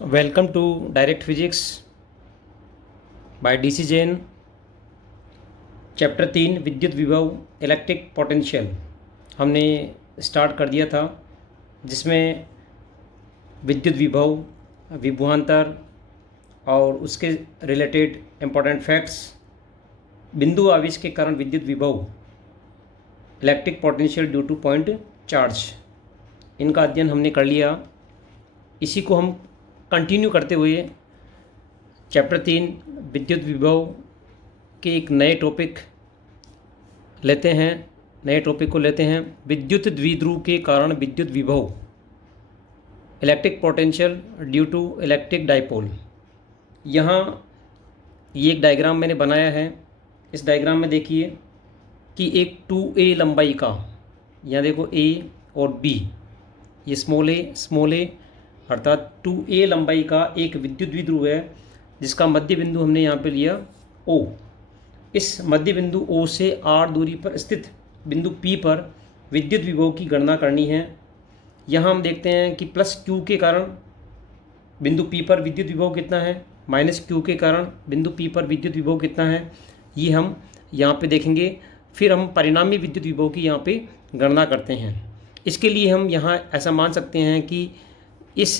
Welcome to direct physics by DC Jain. Chapter 3 विद्युत विभव electric potential हमने स्टार्ट कर दिया था, जिसमें विद्युत विभव, विभवांतर और उसके रिलेटेड इम्पोर्टेंट फैक्ट्स, बिंदु आवेश के कारण विद्युत विभव, electric potential due two point charge, इनका अध्ययन हमने कर लिया। इसी को हम कंटिन्यू करते हुए चैप्टर 3 विद्युत विभव के एक नए टॉपिक को लेते हैं। विद्युत द्विध्रुव के कारण विद्युत विभव, electric potential due to electric dipole. यहाँ ये एक डायग्राम मैंने बनाया है। इस डायग्राम में देखिए कि एक 2a लंबाई का, यहाँ देखो a और b, ये स्मॉल ए अर्थात 2a लंबाई का एक विद्युत द्विध्रुव है, जिसका मध्य बिंदु हमने यहाँ पे लिया O। इस मध्य बिंदु O से r दूरी पर स्थित बिंदु P पर विद्युत विभव की गणना करनी है। यहाँ हम देखते हैं कि प्लस Q के कारण बिंदु P पर विद्युत विभव कितना है, माइनस Q के कारण बिंदु P पर विद्युत विभव कितना है, ये हम यहाँ पे देखेंगे। फिर हम परिणामी विद्युत विभव की यहाँ पे गणना करते हैं। इसके लिए हम यहाँ ऐसा मान सकते हैं कि इस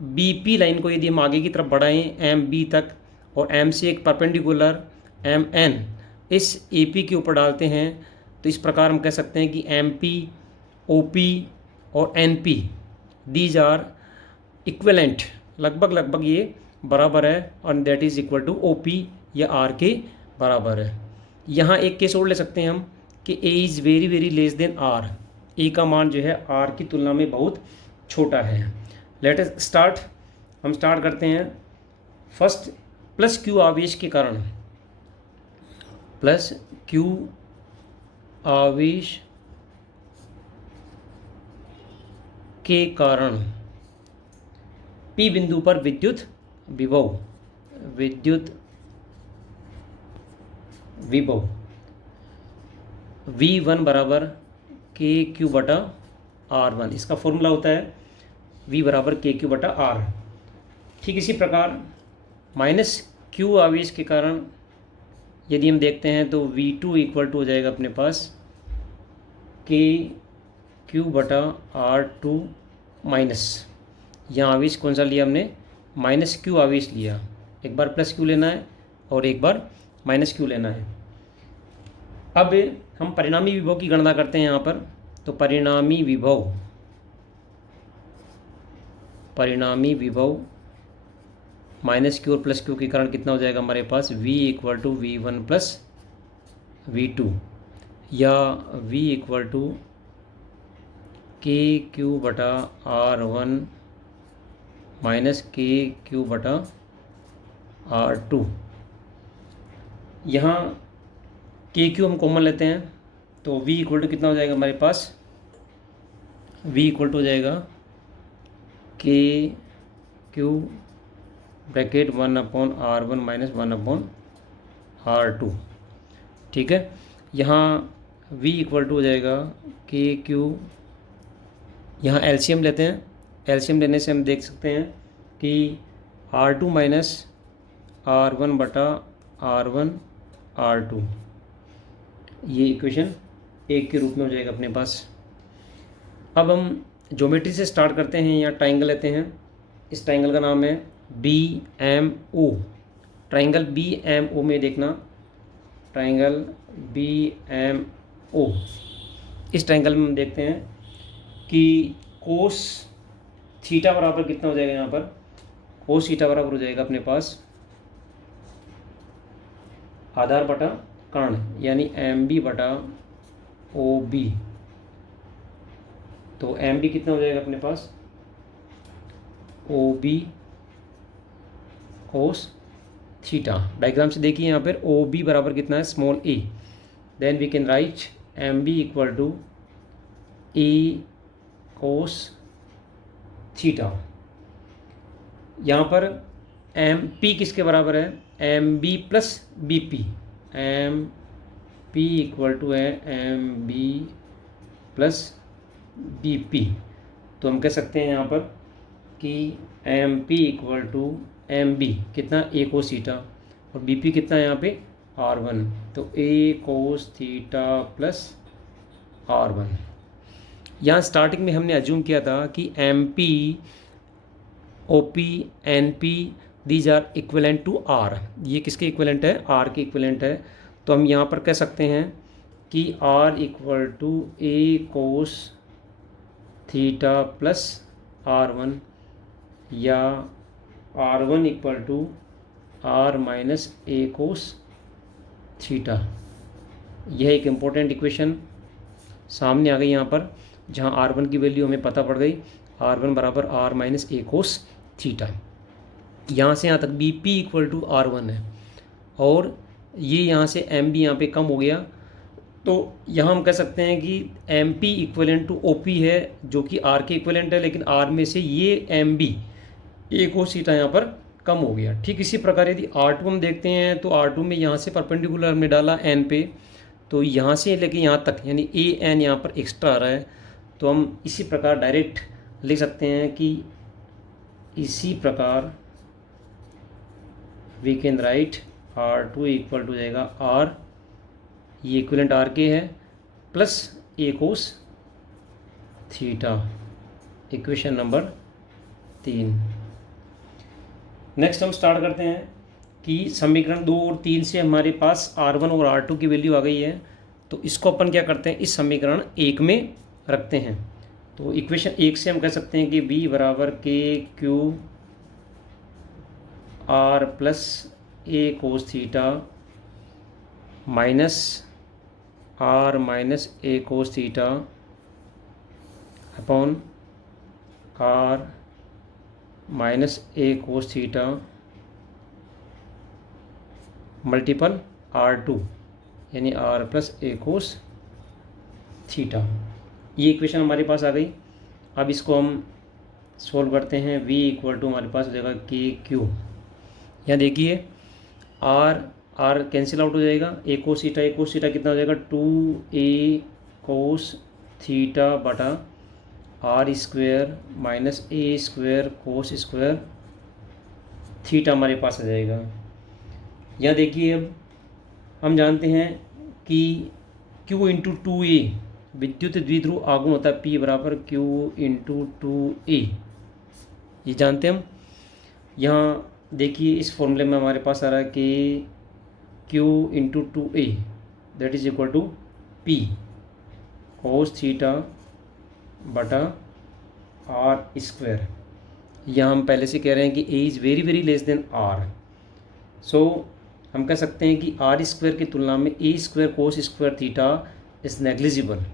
BP लाइन को यदि हम आगे की तरफ बढ़ाएं MB तक, और M से एक परपेंडिकुलर MN इस AP के ऊपर डालते हैं, तो इस प्रकार हम कह सकते हैं कि MP, OP और NP दीज आर इक्विवेलेंट, लगभग ये बराबर है, और that is equal to OP या R के बराबर है। यहाँ एक केस और ले सकते हैं हम कि A is very less than R, A का मान जो है R की तुलना में बहुत छोटा है। लेट अस स्टार्ट, हम स्टार्ट करते हैं। फर्स्ट, प्लस Q आवेश के कारण, प्लस Q आवेश के कारण P बिंदु पर विद्युत विभव V1 बराबर KQ बटा R1। इसका फॉर्मूला होता है V बराबर KQ बटा R। ठीक इसी प्रकार माइनस Q आवेश के कारण यदि हम देखते हैं तो V2 इक्वल टू हो जाएगा अपने पास KQ बटा R2 माइनस, यहाँ आवेश कौन सा लिया हमने, माइनस Q आवेश लिया। एक बार प्लस Q लेना है और एक बार माइनस Q लेना है। अब हम परिणामी विभव की गणना करते हैं यहाँ पर। तो परिणामी विभव माइनस Q और प्लस Q के कारण कितना हो जाएगा हमारे पास, V equal to V1 plus V2, या V इक्वल टू KQ बटा R1 माइनस KQ बटा R2। यहाँ KQ हम कॉमन लेते हैं, तो V इक्वल टू कितना हो जाएगा हमारे पास, V इक्वल टू हो जाएगा KQ bracket 1/R1 minus 1/R2। ठीक है, यहाँ V इक्वल टू हो जाएगा KQ, यहाँ एलसीएम लेते हैं। एलसीएम लेने से हम देख सकते हैं कि R2 माइनस R1 बटा R1 R2, ये इक्वेशन 1 के रूप में हो जाएगा अपने पास। अब हम ज्योमेट्री से स्टार्ट करते हैं। यहाँ ट्राइंगल लेते हैं। इस ट्राइंगल का नाम है BMO। ट्राइंगल BMO में देखना, ट्राइंगल BMO, इस ट्राइंगल में हम देखते हैं कि कोस थीटा बराबर कितना हो जाएगा। यहाँ पर कोस थीटा बराबर हो जाएगा अपने पास आधार बटा कर्ण, यानी MB बटा OB। तो MB कितना हो जाएगा अपने पास, OB कोस थीटा। डायग्राम से देखिए यहाँ पर OB बराबर कितना है, small a। Then we can write MB equal to A cos theta. यहाँ पर MP किसके बराबर है, MB plus BP। MP equal to है MB प्लस BP। तो हम कह सकते हैं यहाँ पर कि M P equal to M B कितना ए कोस थीटा और बी पी कितना है यहाँ पे R1, तो ए कोस थीटा प्लस R1। यहाँ स्टार्टिंग में हमने अज्यूम किया था कि M P O P N P these are equivalent to R, ये किसके इक्वलेंट है, आर के इक्वलेंट है। तो हम यहाँ पर कह सकते हैं कि R equal to a cos theta plus R1 या R1 equal to R minus a cos theta. यह एक इम्पोर्टेंट इक्वेशन सामने आ गई यहाँ पर, जहाँ R1 की वैल्यू हमें पता पड़ गई, R1 बराबर R minus a cos theta. यहाँ से यहाँ तक B P equal to R1 है और ये यहाँ से एम बी यहाँ पर कम हो गया, तो यहाँ हम कह सकते हैं कि M P equivalent to O P है जो कि आर के इक्वलेंट है, लेकिन आर में से ये एम बी ए कोस थीटा यहाँ पर कम हो गया। ठीक इसी प्रकार यदि R2 हम देखते हैं तो R2 में यहाँ से परपेंडिकुलर हमने डाला एन पे, तो यहाँ से लेके यहाँ तक यानी ए एन यहाँ पर एक्स्ट्रा आ रहा है, तो हम इसी प्रकार डायरेक्ट लिख सकते हैं कि इसी प्रकार we can write R2 equal to जाएगा आर, ये इक्विवेलेंट आर के है, प्लस ए cos theta, equation number 3। Next हम स्टार्ट करते हैं कि समीकरण 2 और 3 से हमारे पास R1 और R2 की वैल्यू आ गई है, तो इसको अपन क्या करते हैं, इस समीकरण 1 में रखते हैं। तो इक्वेशन 1 से हम कह सकते हैं कि B बराबर K Q R plus A cos theta minus R minus a cos theta upon R minus a cos theta multiple R2 यानी आर प्लस ए कोस थीटा। ये इक्वेशन हमारे पास आ गई। अब इसको हम सोल्व करते हैं। v इक्वल टू हमारे पास हो जाएगा के क्यू, यहाँ देखिए आर कैंसिल आउट हो जाएगा, ए कोस थीटा कितना हो जाएगा 2a कोस थीटा बटा R square minus a square cos square theta हमारे पास आ जाएगा। यहाँ देखिए अब हम जानते हैं कि Q इंटू 2a विद्युत द्विध्रुव आघूर्ण होता है P बराबर Q इंटू 2a, ये जानते हैं हम। यहाँ देखिए इस फॉर्मूले में हमारे पास आ रहा है कि Q into 2a that is equal to P cos theta बटा आर स्क्वायर। यहाँ हम पहले से कह रहे हैं कि a is very very less than r, so हम कह सकते हैं कि आर स्क्वायर की तुलना में A square cos square theta is negligible.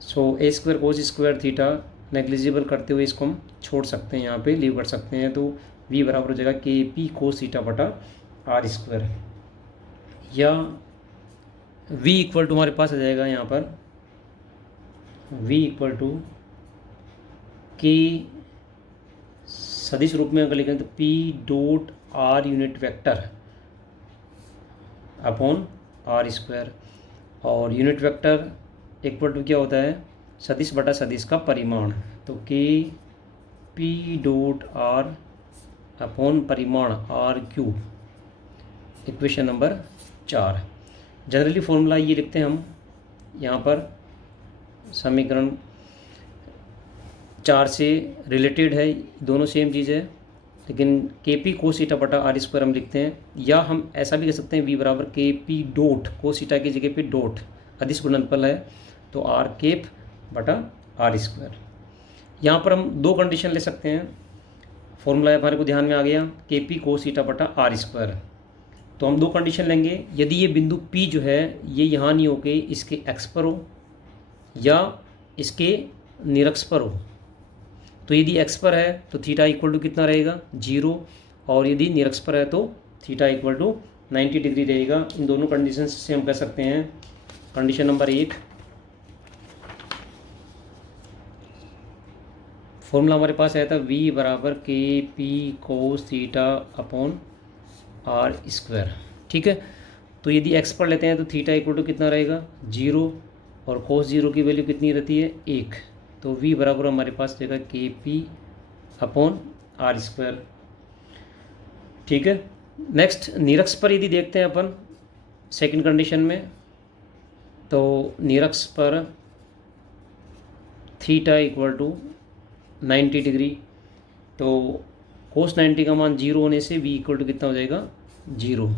So A square cos square theta negligible करते हुए इसको हम छोड़ सकते हैं, यहाँ पे लीव कर सकते हैं। तो v बराबर हो जाएगा के पी कोस थीटा बटा आर स्क्वायर, या v इक्वल टू हमारे पास आ जाएगा यहाँ पर v इक्वल टू के सदिश रूप में अगर लिखें तो p dot r unit vector upon R square, और यूनिट वेक्टर इक्वल टू क्या होता है, सदिश बटा सदिश का परिमाण। तो K P dot R upon परिमाण R cube, equation number 4। Generally formula ये लिखते हैं हम यहाँ पर, समीकरण 4 से रिलेटेड है, दोनों सेम चीज़ है, लेकिन के पी कोस थीटा बटा आर स्क्वायर हम लिखते हैं, या हम ऐसा भी कह सकते हैं v बराबर K P dot cos theta की जगह पे डॉट अदिश गुणनफल है तो आर केप बटा आर स्क्वायर। यहाँ पर हम दो कंडीशन ले सकते हैं, फॉर्मूला हमारे को ध्यान में आ गया के पी कोस थीटा बटा आर स्क्वायर। तो हम दो कंडीशन लेंगे, यदि ये बिंदु P जो है ये यहाँ नहीं होके इसके एक्स पर हो या इसके निरक्ष पर हो। तो यदि एक्स पर है तो थीटा इक्वल टू कितना रहेगा 0, और यदि निरक्ष पर है तो थीटा इक्वल टू 90 डिग्री रहेगा। इन दोनों कंडीशन से हम कह सकते हैं, कंडीशन नंबर 1 फॉर्मूला हमारे पास आया था v बराबर K P cos theta upon R square, ठीक है। तो यदि x पर लेते हैं तो थीटा इक्वल टू कितना रहेगा 0, और कोस 0 की वैल्यू कितनी रहती है 1। तो v बराबर हमारे पास रहेगा के पी अपॉन आर स्क्वायर। ठीक है। नेक्स्ट निरक्ष पर यदि देखते हैं अपन सेकंड कंडीशन में, तो निरक्ष पर थीटा इक्वल टू 90 डिग्री, तो कोस 90 का मान 0 होने से v इक्वल टू कितना हो जाएगा 0,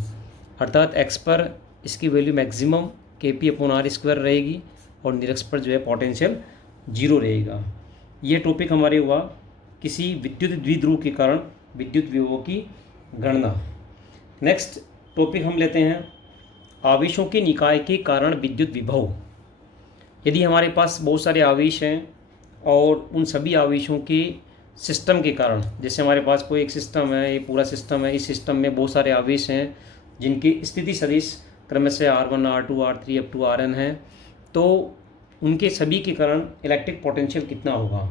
अर्थात x पर इसकी value maximum kp upon R square रहेगी और निरक्ष पर जो है पोटेंशियल 0 रहेगा। ये टॉपिक हमारे हुआ किसी विद्युत द्विध्रुव के कारण विद्युत विभव की गणना। नेक्स्ट टॉपिक हम लेते हैं आवेशों के निकाय के कारण विद्युत विभव। यदि हमारे पास बहुत सारे आवेश हैं और उन सभी आवेशों के सिस्टम के कारण, जैसे हमारे पास कोई एक सिस्टम है, ये पूरा सिस्टम है, इस सिस्टम में बहुत सारे आवेश हैं जिनकी स्थिति सदिश क्रमशः R1 R2 R3 up to Rn है, तो उनके सभी के कारण इलेक्ट्रिक पोटेंशियल कितना होगा।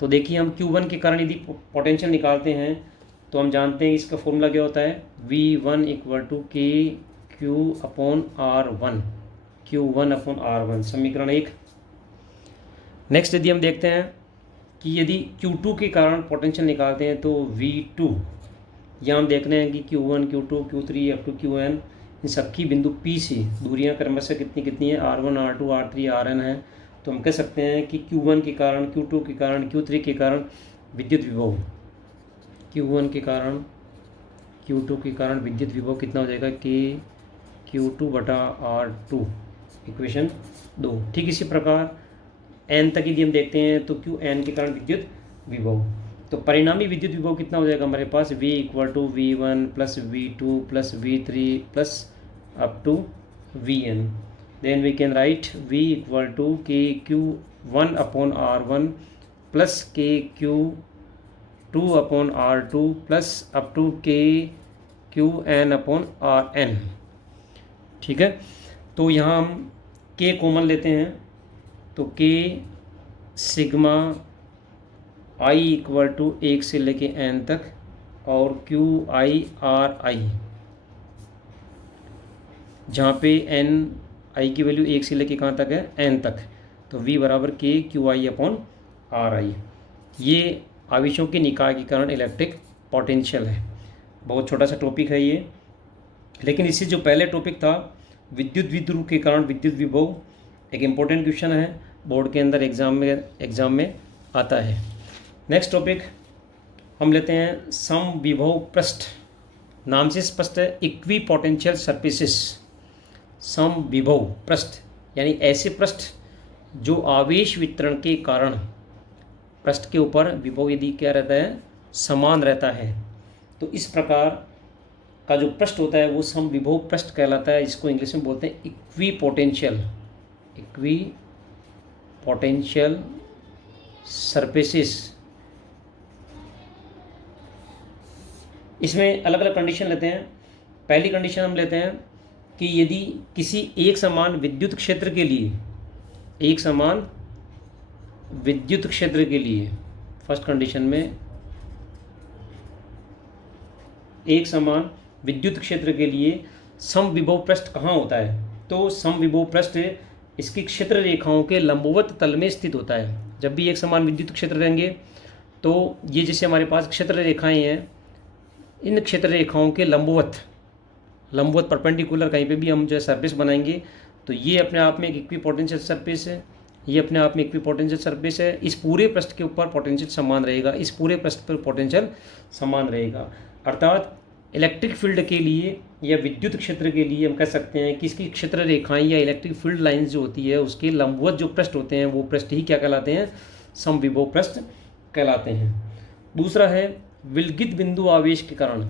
तो देखिए हम Q1 के कारण यदि पोटेंशियल निकालते हैं तो हम जानते हैं इसका फॉर्मूला क्या होता है, V1 equal to KQ upon R1, Q1 upon R1, समीकरण 1। नेक्स्ट यदि हम देखते हैं कि यदि Q2 के कारण पोटेंशियल निकालते हैं तो V2, यहाँ हम देख रहे हैं कि Q1 Q2 Q3 up to Qn, इन सबकी बिंदु P से दूरियां क्रमशः कितनी कितनी है, R1 R2 R3 Rn है। तो हम कह सकते हैं कि Q1 के कारण, Q2 के कारण, Q3 के कारण विद्युत विभव, Q1 के कारण Q2 के कारण विद्युत विभव कितना हो जाएगा, कि Q2 बटा R2, इक्वेशन 2। ठीक इसी प्रकार n तक यदि हम देखते हैं तो Qn के कारण विद्युत विभव, तो परिणामी विद्युत विभव कितना हो जाएगा हमारे पास, V equal to V1 plus V2 plus V3 plus up to Vn। Then we can write V equal to KQ1 upon R1 plus KQ2 upon R2 plus up to KQn upon Rn। ठीक है। तो यहाँ हम K common लेते हैं, तो K sigma I equal to 1 से लेके n तक और QI RI, जहाँ पे n I की वैल्यू 1 से लेके कहाँ तक है, n तक, तो V बराबर KQI अपॉन RI। ये आवेशों के निकाय के कारण इलेक्ट्रिक पोटेंशियल है। बहुत छोटा सा टॉपिक है ये, लेकिन इससे जो पहले टॉपिक था विद्युत द्विध्रुव के कारण विद्युत विभव, एक इम्पोर्टेंट क्वेश्चन है, बोर्ड के अंदर एग्ज़ाम में आता है। नेक्स्ट टॉपिक हम लेते हैं समविभव पृष्ठ। नाम से स्पष्ट है, इक्वी पोटेंशियल सरफेसेस। समविभव पृष्ठ यानी ऐसे पृष्ठ जो आवेश वितरण के कारण पृष्ठ के ऊपर विभव यदि क्या रहता है, समान रहता है, तो इस प्रकार का जो पृष्ठ होता है वो समविभव पृष्ठ कहलाता है। इसको इंग्लिश में बोलते हैं इक्वी पोटेंशियल सरफेसेस। इसमें अलग अलग कंडीशन लेते हैं। पहली कंडीशन हम लेते हैं कि यदि किसी एक समान विद्युत क्षेत्र के लिए, फर्स्ट कंडीशन में एक समान विद्युत क्षेत्र के लिए समविभव पृष्ठ कहाँ होता है, तो समविभव पृष्ठ इसकी क्षेत्र रेखाओं के लंबवत तल में स्थित होता है। जब भी एक समान विद्युत क्षेत्र रहेंगे तो ये जैसे हमारे पास क्षेत्र रेखाएं हैं, इन क्षेत्र रेखाओं के लंबवत परपेंडिकुलर कहीं पे भी हम जो है सरफेस बनाएंगे तो ये अपने आप में एक इक्विपोटेंशियल सरफेस है, ये अपने आप में इक्विपोटेंशियल सरफेस है। इस पूरे पृष्ठ के ऊपर पोटेंशियल समान रहेगा, इस पूरे पृष्ठ पर पोटेंशियल समान रहेगा। अर्थात इलेक्ट्रिक फील्ड के लिए या विद्युत क्षेत्र के लिए हम कह सकते हैं कि इसकी क्षेत्र रेखाएं या इलेक्ट्रिक फील्ड लाइंस जो होती है उसके लंबवत जो पृष्ठ होते हैं वो पृष्ठ ही क्या कहलाते हैं, समविभव पृष्ठ कहलाते हैं। दूसरा है विलगित बिंदु आवेश के कारण,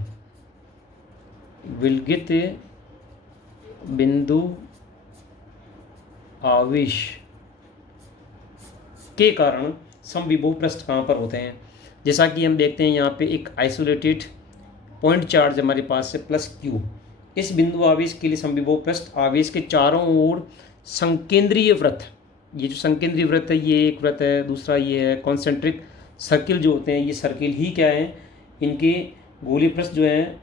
विलगित बिंदु आवेश के कारण समविभव पृष्ठ कहाँ पर होते हैं। जैसा कि हम देखते हैं यहाँ पे एक आइसोलेटेड पॉइंट चार्ज हमारे पास है +Q। इस बिंदु आवेश के लिए समविभव पृष्ठ आवेश के चारों ओर संकेंद्रीय वृत्त, ये जो संकेंद्रीय वृत्त है ये एक वृत्त है, दूसरा ये है कॉन्सेंट्रिक सर्किल जो होते हैं, ये सर्किल ही क्या है, इनके गोलीय पृष्ठ जो हैं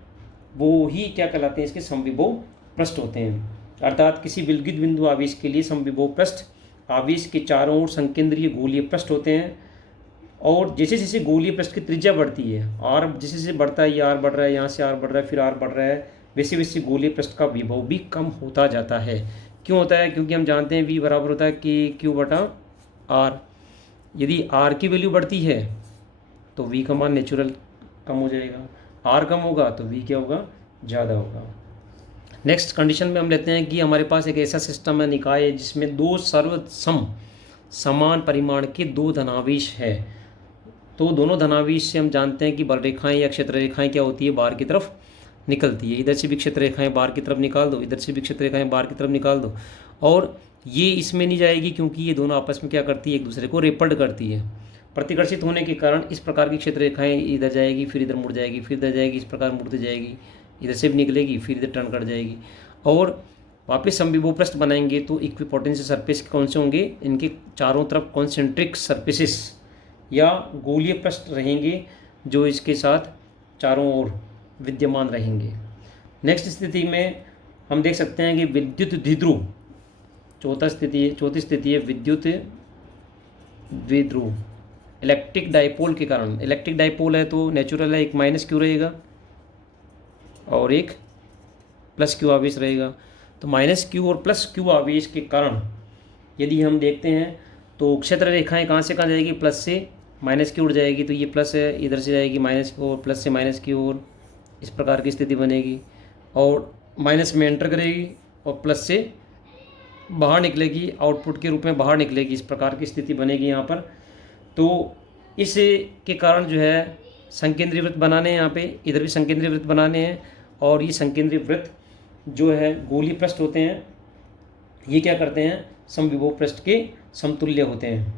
वो ही क्या कहलाते हैं, इसके समविभव पृष्ठ होते हैं। अर्थात किसी विलगित बिंदु आवेश के लिए समविभव पृष्ठ आवेश के चारों ओर संकेंद्रीय गोलीय पृष्ठ होते हैं और जैसे जैसे गोलीय पृष्ठ की त्रिज्या बढ़ती है, आर जैसे जैसे बढ़ता है, ये आर बढ़ रहा है, यहाँ से आर बढ़ रहा है, फिर आर बढ़ रहा है, वैसे वैसे गोलीय पृष्ठ का विभव भी कम होता जाता है। क्यों होता है? क्योंकि हम जानते हैं V बराबर होता है KQ/R। यदि R की वैल्यू बढ़ती है तो V का मान नेचुरल कम हो जाएगा, R कम होगा तो V क्या होगा? ज़्यादा होगा। नेक्स्ट कंडीशन में हम लेते हैं कि हमारे पास एक ऐसा सिस्टम है, निकाय है, जिसमें दो सर्वसम समान परिमाण के दो धनावेश है। तो दोनों धनावेश से हम जानते हैं कि बल रेखाएं या क्षेत्र रेखाएं क्या होती है? बाहर की तरफ निकलती है। इधर से भी क्षेत्र रेखाएं बाहर की तरफ निकाल दो, इधर से भी क्षेत्र रेखाएं बाहर की तरफ निकाल दो, और ये इसमें नहीं जाएगी क्योंकि ये दोनों आपस में क्या करती है? एक दूसरे को रेपल्ड करती है। प्रतिकर्षित होने के कारण इस प्रकार की क्षेत्र रेखाएं इधर जाएगी, फिर इधर मुड़ जाएगी, फिर इधर जाएगी, इस प्रकार मुड़ते जाएगी, इधर से भी निकलेगी, फिर इधर टर्न कर जाएगी, और वापस समविभव पृष्ठ बनाएंगे तो इक्विपोटेंशियल सरफेस कौन से होंगे? इनके चारों तरफ कॉन्सेंट्रिक सरफेसेस या गोलीय पृष्ठ रहेंगे जो इसके साथ चारों ओर विद्यमान रहेंगे। नेक्स्ट स्थिति में हम देख सकते हैं कि विद्युत द्विध्रुव, चौथी स्थिति है विद्युत द्विध्रुव। इलेक्ट्रिक डाइपोल के कारण, इलेक्ट्रिक डाइपोल है तो नेचुरल है, एक माइनस क्यू रहेगा और एक प्लस क्यू आवेश रहेगा। तो माइनस क्यू और प्लस क्यू आवेश के कारण यदि हम देखते हैं तो क्षेत्र रेखाएं कहाँ से कहाँ जाएगी? प्लस से माइनस की ओर जाएगी, तो ये प्लस है, इधर से जाएगी माइनस की ओर, प्लस से माइनस की ओर, इस प्रकार की स्थिति बनेगी, और माइनस में एंटर करेगी और प्लस से बाहर निकलेगी, आउटपुट के रूप में बाहर निकलेगी, इस प्रकार की स्थिति बनेगी यहाँ पर। तो इस के कारण जो है संकेंद्रीय वृत्त बनाने हैं, यहाँ पे इधर भी संकेंद्रीय वृत्त बनाने हैं, और ये संकेंद्रीय वृत्त जो है गोलीय पृष्ठ होते हैं, ये क्या करते हैं? समविभव पृष्ठ के समतुल्य होते हैं।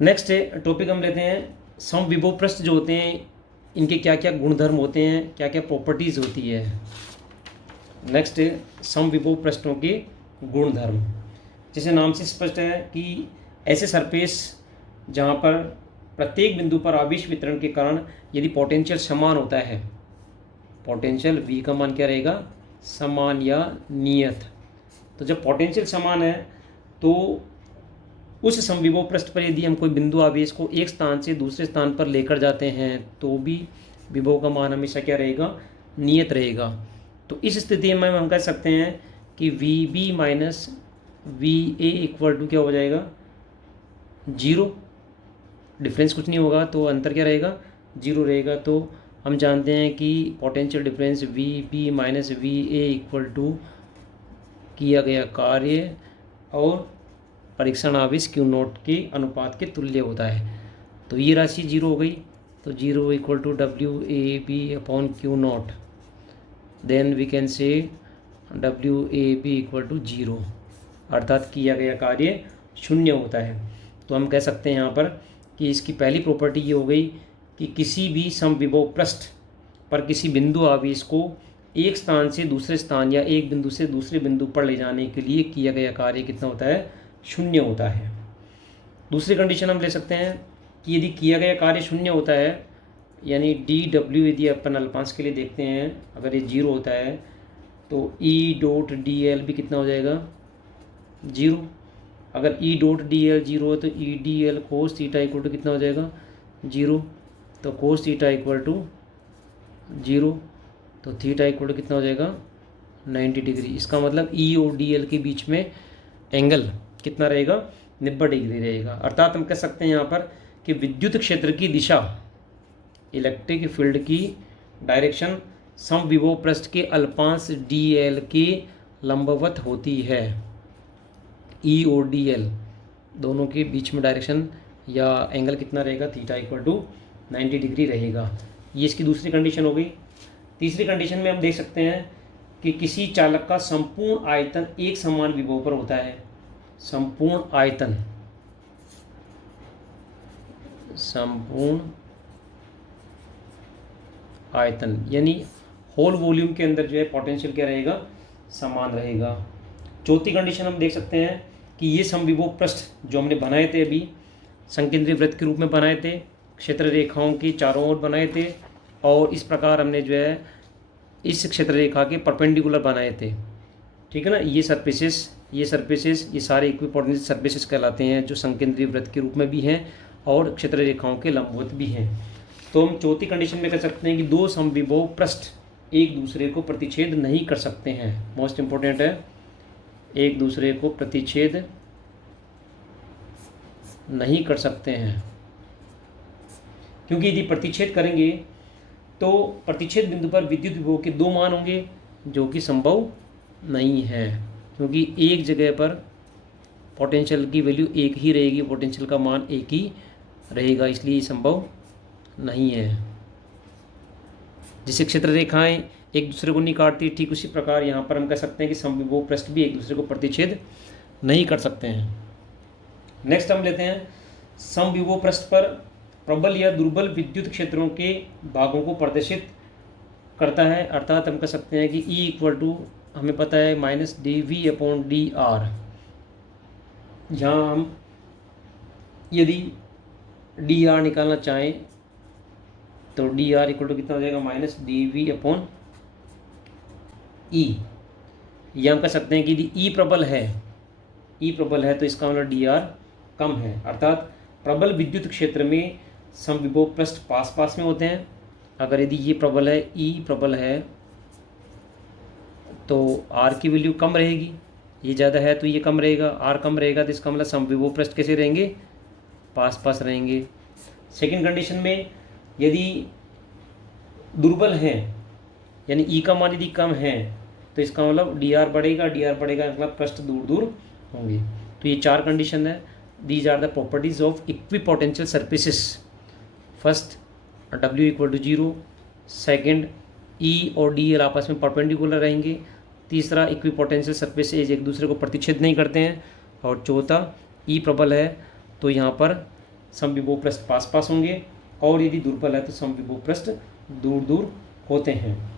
नेक्स्ट टॉपिक हम लेते हैं समविभव पृष्ठ जो होते हैं, इनके क्या क्या गुणधर्म होते हैं, क्या क्या प्रॉपर्टीज़ होती है। नेक्स्ट समविभव पृष्ठों के गुणधर्म, जैसे नाम से स्पष्ट है कि ऐसे सरफेस जहाँ पर प्रत्येक बिंदु पर आवेश वितरण के कारण यदि पोटेंशियल समान होता है, पोटेंशियल V का मान क्या रहेगा? समान या नियत। तो जब पोटेंशियल समान है तो उस समविभव पृष्ठ पर यदि हम कोई बिंदु आवेश को एक स्थान से दूसरे स्थान पर लेकर जाते हैं तो भी विभव का मान हमेशा क्या रहेगा? नियत रहेगा। तो इस स्थिति में हम कह सकते हैं कि VB minus VA equal to क्या हो जाएगा? 0। डिफरेंस कुछ नहीं होगा तो अंतर क्या रहेगा? 0 रहेगा। तो हम जानते हैं कि potential difference VB minus VA equal to किया गया कार्य और परीक्षण आवेश Q0 के अनुपात के तुल्य होता है। तो ये राशि 0 हो गई, तो 0 equal to WAB upon Q0, then we can say WAB equal to 0, अर्थात किया गया कार्य 0 होता है। तो हम कह सकते हैं यहाँ पर कि इसकी पहली प्रॉपर्टी ये हो गई कि किसी भी समविभव पृष्ठ पर किसी बिंदु आवेश को एक स्थान से दूसरे स्थान या एक बिंदु से दूसरे बिंदु पर ले जाने के लिए किया गया कार्य कितना होता है? 0 होता है। दूसरी कंडीशन हम ले सकते हैं कि यदि किया गया कार्य 0 होता है, यानी DW यदि अपन अल्पांश के लिए देखते हैं, अगर ये 0 होता है तो E.dl भी कितना हो जाएगा? 0। अगर E.dl 0 है तो EDL cos theta equal to कितना हो जाएगा? 0। तो कोस थीटा इक्वल टू 0, तो थीटा इक्वल टू कितना हो जाएगा? 90 डिग्री। इसका मतलब E और DL के बीच में एंगल कितना रहेगा? 90 डिग्री रहेगा। अर्थात हम कह सकते हैं यहाँ पर कि विद्युत क्षेत्र की दिशा, इलेक्ट्रिक फील्ड की डायरेक्शन समविभव पृष्ठ के अल्पांश DL के लंबवत होती है। E और DL दोनों के बीच में डायरेक्शन या एंगल कितना रहेगा? थीटा इक्वल टू 90 डिग्री रहेगा। ये इसकी दूसरी कंडीशन हो गई। तीसरी कंडीशन में हम देख सकते हैं कि किसी चालक का संपूर्ण आयतन एक समान विभव पर होता है। संपूर्ण आयतन यानी होल वॉल्यूम के अंदर जो है पोटेंशियल क्या रहेगा? समान रहेगा। चौथी कंडीशन हम देख सकते हैं कि ये समविभव पृष्ठ जो हमने बनाए थे, अभी संकेंद्रीय वृत्त के रूप में बनाए थे, क्षेत्र रेखाओं की चारों ओर बनाए थे, और इस प्रकार हमने जो है इस क्षेत्र रेखा के परपेंडिकुलर बनाए थे। ठीक है ना? ये सरफेसेस ये सारे इक्विपोटेंशियल सरफेसेस कहलाते हैं जो संकेंद्रीय वृत्त के रूप में भी हैं और क्षेत्र रेखाओं के लंबवत भी हैं। तो हम चौथी कंडीशन में कह सकते हैं कि दो समविभव पृष्ठ एक दूसरे को प्रतिच्छेद नहीं कर सकते हैं। मोस्ट इंपॉर्टेंट है, एक दूसरे को प्रतिच्छेद नहीं कर सकते हैं, क्योंकि यदि प्रतिच्छेद करेंगे तो प्रतिच्छेद बिंदु पर विद्युत विभव के दो मान होंगे, जो कि संभव नहीं है, क्योंकि एक जगह पर पोटेंशियल की वैल्यू एक ही रहेगी, पोटेंशियल का मान एक ही रहेगा, इसलिए संभव नहीं है। जिसे क्षेत्र रेखाएं एक दूसरे को नहीं काटती, ठीक उसी प्रकार यहाँ पर हम कह सकते हैं कि समविभव पृष्ठ भी एक दूसरे को प्रतिच्छेद नहीं कर सकते हैं। नेक्स्ट हम लेते हैं, समविभव पृष्ठ पर प्रबल या दुर्बल विद्युत क्षेत्रों के भागों को प्रदर्शित करता है। अर्थात हम कह सकते हैं कि E इक्वल टू हमें पता है -dV/dr। यहाँ हम यदि dr निकालना चाहें तो dr इक्वल टू कितना हो जाएगा, -dV/E। यह हम कह सकते हैं कि यदि E प्रबल है तो इसका मतलब dr कम है। अर्थात प्रबल विद्युत क्षेत्र में समविभव पृष्ठ पास पास में होते हैं। अगर यदि ये प्रबल है, E प्रबल है, तो R की वैल्यू कम रहेगी, ये ज़्यादा है तो ये कम रहेगा, R कम रहेगा, तो इसका मतलब समविभव पृष्ठ कैसे रहेंगे, पास पास रहेंगे। सेकंड कंडीशन में यदि दुर्बल हैं, यानी E का मान यदि कम है, तो इसका मतलब dr बढ़ेगा, मतलब पृष्ठ दूर दूर होंगे। तो ये चार कंडीशन है। These are the properties of equipotential surfaces. First, W equal to 0। Second, E और dl आपस में परपेंडिकुलर रहेंगे। तीसरा, इक्विपोटेंशियल सर्फेसेज एक दूसरे को प्रतिच्छेद नहीं करते हैं। और चौथा, E प्रबल है तो यहाँ पर समविभव पृष्ठ पास पास होंगे, और यदि दुर्बल है तो समविभव पृष्ठ दूर दूर होते हैं।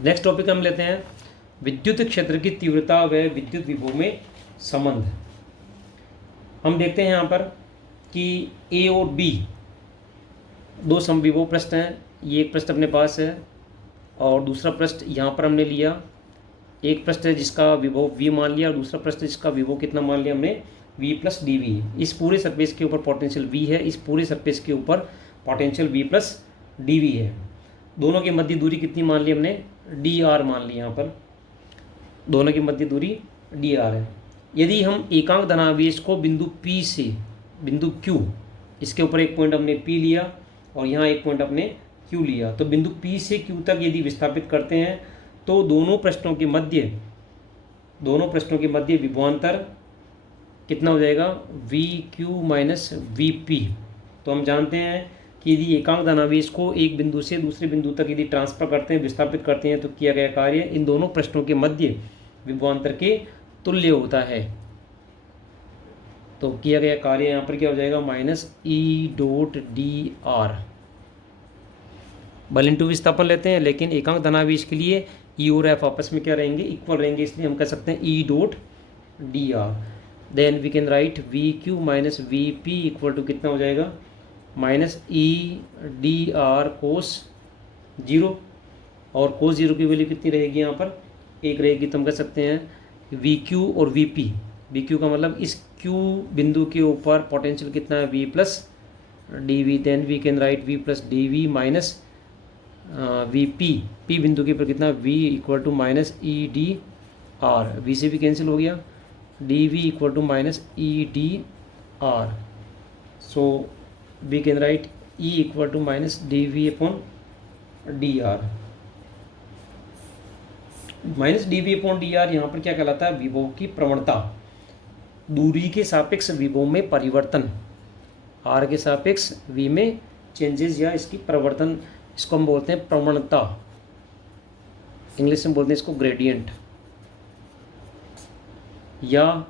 नेक्स्ट टॉपिक हम लेते हैं, विद्युत क्षेत्र की तीव्रता व विद्युत विभव में संबंध। हम देखते हैं यहाँ पर कि A और B दो समविभव पृष्ठ हैं। ये एक पृष्ठ अपने पास है और दूसरा पृष्ठ यहाँ पर हमने लिया। एक पृष्ठ है जिसका विभव V मान लिया और दूसरा पृष्ठ जिसका विभव कितना मान लिया हमने, V+dV। इस पूरे सरफेस के ऊपर पोटेंशियल V है, इस पूरे सरफेस के ऊपर पोटेंशियल V+dV है। दोनों की मध्य दूरी कितनी मान ली हमने, dr मान ली। यहाँ पर दोनों की मध्य दूरी dr है। यदि हम एकांक धनावेश को बिंदु P से बिंदु Q, इसके ऊपर एक पॉइंट हमने P लिया और यहाँ एक पॉइंट हमने Q लिया, तो बिंदु P से Q तक यदि विस्थापित करते हैं तो दोनों पृष्ठों के मध्य विभवांतर कितना हो जाएगा, VQ माइनस VP। तो हम जानते हैं कि यदि एकांक धनावेश को एक बिंदु से दूसरे बिंदु तक यदि ट्रांसफर करते हैं, विस्थापित करते हैं, तो किया गया कार्य इन दोनों पृष्ठों के मध्य विभवांतर के तुल्य होता है। तो किया गया कार्य यहाँ पर क्या हो जाएगा, -E.dr। बल इंटू विस्थापन लेते हैं, लेकिन एकांक धनावेश के लिए E और F आपस में क्या रहेंगे, इक्वल रहेंगे, इसलिए हम कह सकते हैं E.dr। Then we can write VQ minus VP equal to कितना हो जाएगा, -E.dr कोस 0। और कोस 0 की वैल्यू कितनी रहेगी, यहाँ पर 1 रहेगी। तो हम कह सकते हैं VQ और VP, VQ का मतलब इस Q बिंदु के ऊपर पोटेंशियल कितना है, V+dV। Then we can write V+dV minus VP, P बिंदु के ऊपर कितना, V equal to -E.dr। V से भी कैंसिल हो गया, dV equal to -E.dr। So we can write E equal to -dV/dr। -dV/dr यहाँ पर क्या कहलाता है, विभव की प्रवणता, दूरी के सापेक्ष विभव में परिवर्तन, r के सापेक्ष v में चेंजेस या इसकी परिवर्तन, इसको हम बोलते हैं प्रवणता। इंग्लिश में बोलते हैं इसको ग्रेडियंट, या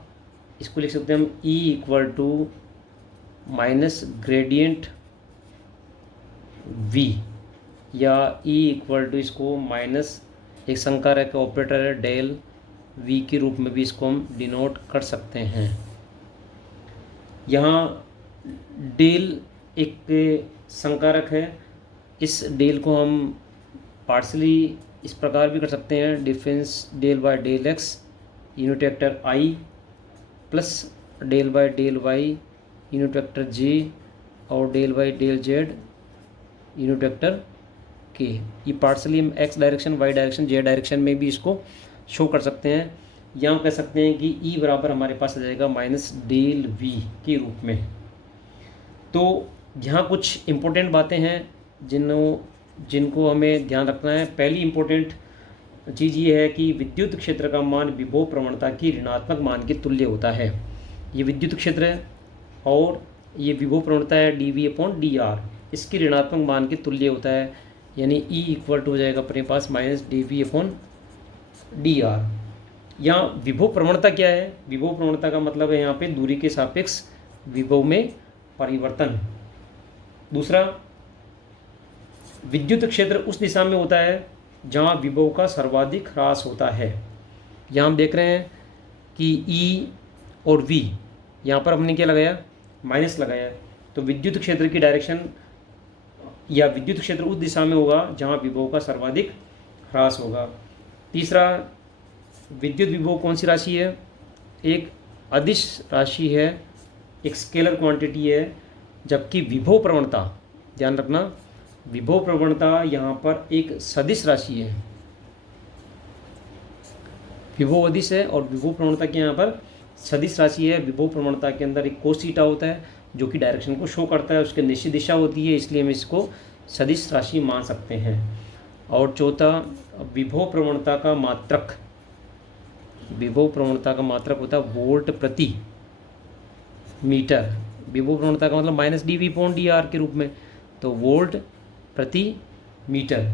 इसको लिख सकते हैं हम E equal to minus gradient V, या E इक्वल टू इसको माइनस एक संकारक ऑपरेटर है डेल V के रूप में भी इसको हम डिनोट कर सकते हैं। यहाँ डेल एक संकारक है, इस डेल को हम पार्शली इस प्रकार भी कर सकते हैं, difference del by del x unit vector I plus del by del y unit vector J और del by del z unit vector के। ये पार्सली हम x direction, y direction, z direction में भी इसको शो कर सकते हैं। यहाँ कह सकते हैं कि ई बराबर हमारे पास आ जाएगा माइनस डेल वी के रूप में। तो यहाँ कुछ इम्पोर्टेंट बातें हैं जिनको हमें ध्यान रखना है। पहली इम्पोर्टेंट चीज़ ये है कि विद्युत क्षेत्र का मान विभव प्रवणता की ऋणात्मक मान के तुल्य होता है। ये विद्युत क्षेत्र है और ये विभव प्रवणता है dV/dr, इसकी ऋणात्मक मान के तुल्य होता है, यानी E इक्वल टू हो जाएगा अपने पास माइनस dV/dr। यहाँ विभव प्रवणता क्या है? विभव प्रवणता का मतलब है यहाँ पे दूरी के सापेक्ष विभव में परिवर्तन। दूसरा, विद्युत क्षेत्र उस दिशा में होता है जहाँ विभव का सर्वाधिक ह्रास होता है। यहाँ हम देख रहे हैं कि E और V, यहाँ पर हमने क्या लगाया? माइनस लगाया है। तो विद्युत क्षेत्र की डायरेक्शन या विद्युत क्षेत्र उस दिशा में होगा जहाँ विभव का सर्वाधिक ह्रास होगा। तीसरा, विद्युत विभव कौन सी राशि है? एक अदिश राशि है, एक स्केलर क्वांटिटी है, जबकि विभव प्रवणता, ध्यान रखना, विभव प्रवणता यहाँ पर एक सदिश राशि है। विभव अदिश है और विभव प्रवणता की यहाँ पर सदिश राशि है। विभव प्रवणता के अंदर एक कोस थीटा होता है जो कि डायरेक्शन को शो करता है, उसके निश्चित दिशा होती है, इसलिए हम इसको सदिश राशि मान सकते हैं। और चौथा, विभव प्रवणता का मात्रक, विभव प्रवणता का मात्रक होता है वोल्ट प्रति मीटर। विभव प्रवणता का मतलब माइनस dV/dr के रूप में, तो वोल्ट प्रति मीटर,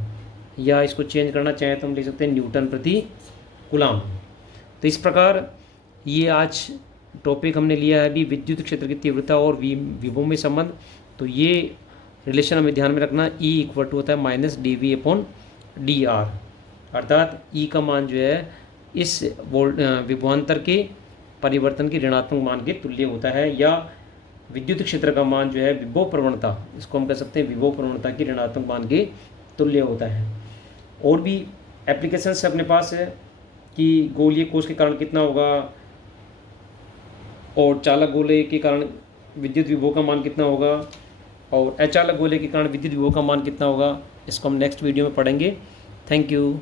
या इसको चेंज करना चाहें तो हम लिख सकते हैं न्यूटन प्रति कूलम। तो इस प्रकार ये आज टॉपिक हमने लिया है अभी, विद्युत क्षेत्र की तीव्रता और विभव में संबंध। तो ये रिलेशन हमें ध्यान में रखना, E इक्वल टू होता है माइनस dV/dr, अर्थात E का मान जो है इस विभवांतर के परिवर्तन के ऋणात्मक मान के तुल्य होता है, या विद्युत क्षेत्र का मान जो है विभव प्रवणता, इसको हम कह सकते हैं विभव प्रवणता की ऋणात्मक मान के तुल्य होता है। और भी एप्लीकेशंस अपने पास है कि गोलीय कोष के कारण कितना होगा और चालक गोले के कारण विद्युत विभव का मान कितना होगा और अचालक गोले के कारण विद्युत विभव का मान कितना होगा, इसको हम नेक्स्ट वीडियो में पढ़ेंगे। Thank you.